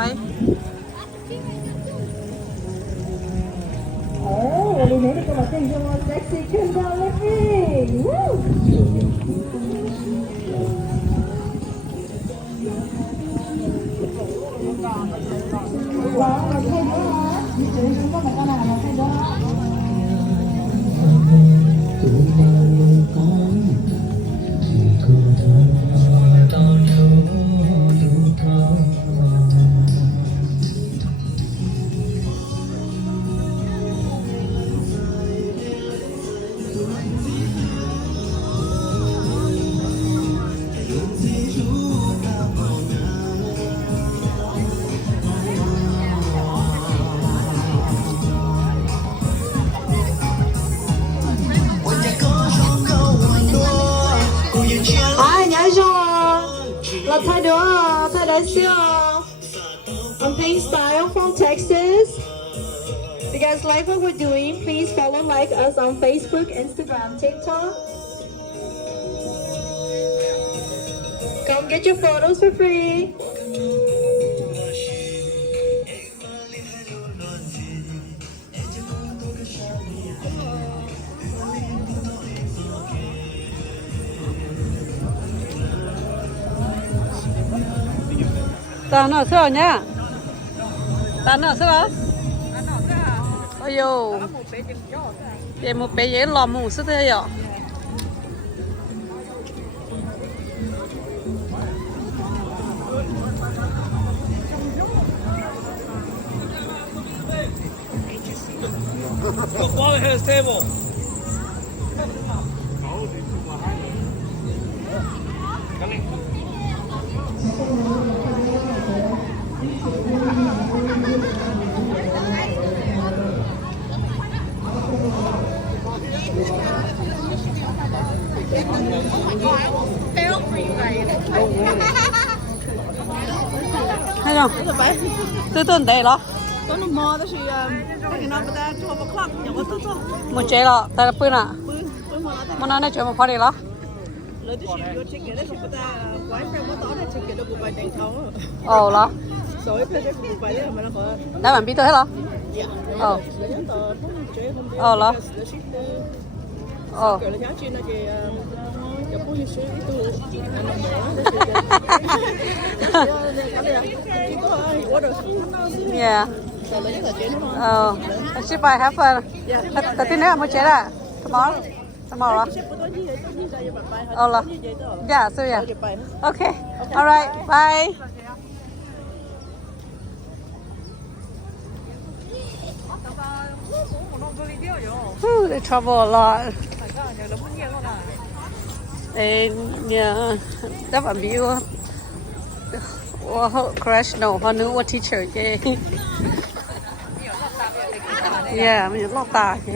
ไป我哋呢個或者叫我 sexy Kendall living，哇，我睇到啦，你最想講乜嘢啊？我睇到啦。I'm Pink Style from Texas. If you guys like what we're doing, please follow like us on Facebook, Instagram, TikTok. Come get your photos for free. Ta nọ sữa nhá. Ta nọ sữa. Ôi yo. Để một bé dễ lò mù sữa thế ạ. The quality has table. Thấy không? Tôi tuần đấy đó. Một chế đó, tại là bữa nào? Mà nó nói chuyện một phát đi đó. Ồ đó. Đã bạn biết tôi hết đó. Ồ. Ồ đó. Ồ. Yeah. Oh, ship by have fun. Tại tin nữa mới chế ra. Tomorrow. Oh, là. Yeah, so yeah. Okay. All right. Bye. They travel a lot. Yeah, that's a view. Wow, crash no, họ nữ what teacher kì. Yeah, mình lót tà kì.